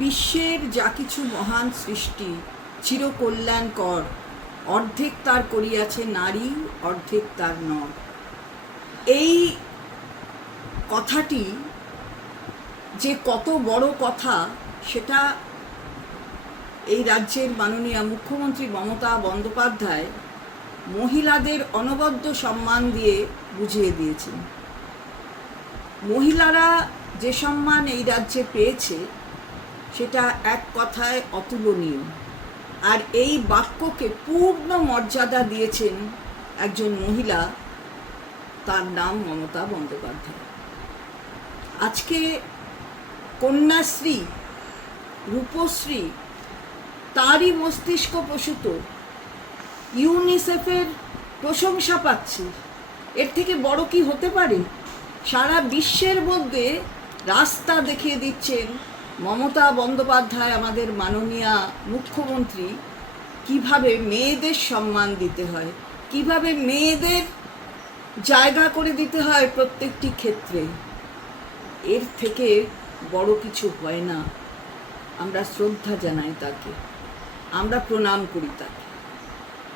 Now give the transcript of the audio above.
বিশ্বের যা কিছু মহান সৃষ্টি চিরকল্যাণকর, অর্ধেক তার করিয়াছে নারী, অর্ধেক তার নর। এই কথাটি যে কত বড় কথা সেটা এই রাজ্যের মাননীয় মুখ্যমন্ত্রী মমতা বন্দ্যোপাধ্যায় মহিলাদের অনবদ্য সম্মান দিয়ে বুঝিয়ে দিয়েছেন। মহিলারা যে সম্মান এই রাজ্যে পেয়েছে সেটা এক কথায় অতুলনীয়, আর এই বাক্যকে পূর্ণ মর্যাদা দিয়েছেন একজন মহিলা, তার নাম মমতা বন্দ্যোপাধ্যায়। আজকে কন্যাশ্রী, রূপশ্রী, তারই মস্তিষ্ক প্রসূত ইউনিসেফের প্রশংসা পাচ্ছি। এর থেকে বড় কি হতে পারে? সারা বিশ্বের মধ্যে রাস্তা দেখিয়ে দিচ্ছেন মমতা বন্দ্যোপাধ্যায়, আমাদের মাননীয়া মুখ্যমন্ত্রী, কিভাবে মেয়েদের সম্মান দিতে হয়, কিভাবে মেয়েদের জায়গা করে দিতে হয় প্রত্যেকটি ক্ষেত্রে। এর থেকে বড় কিছু হয় না। আমরা শ্রদ্ধা জানাই তাকে, আমরা প্রণাম করি তাকে।